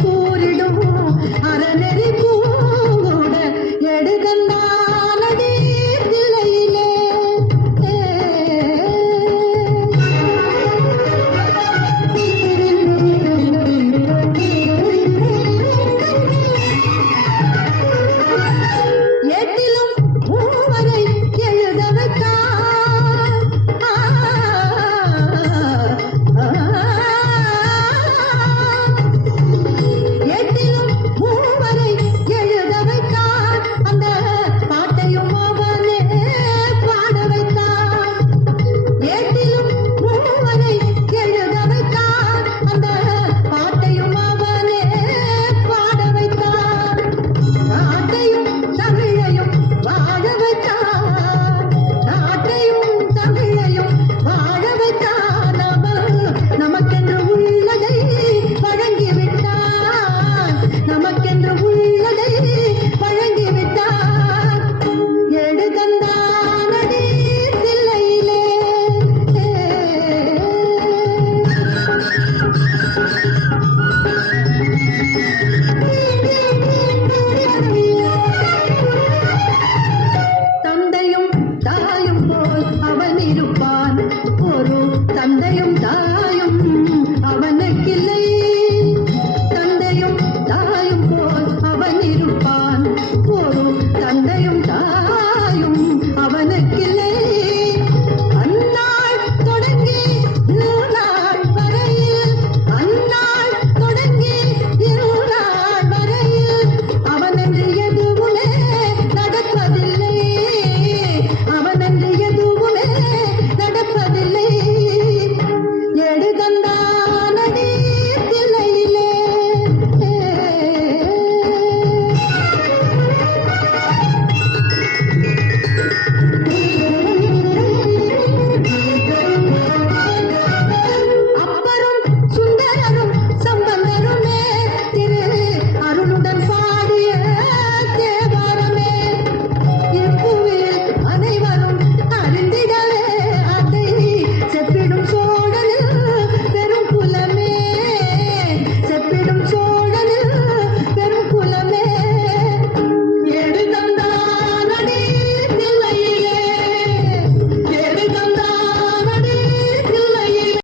పూరిడు అరనెరి పూ ஒரு தந்தையும் தான்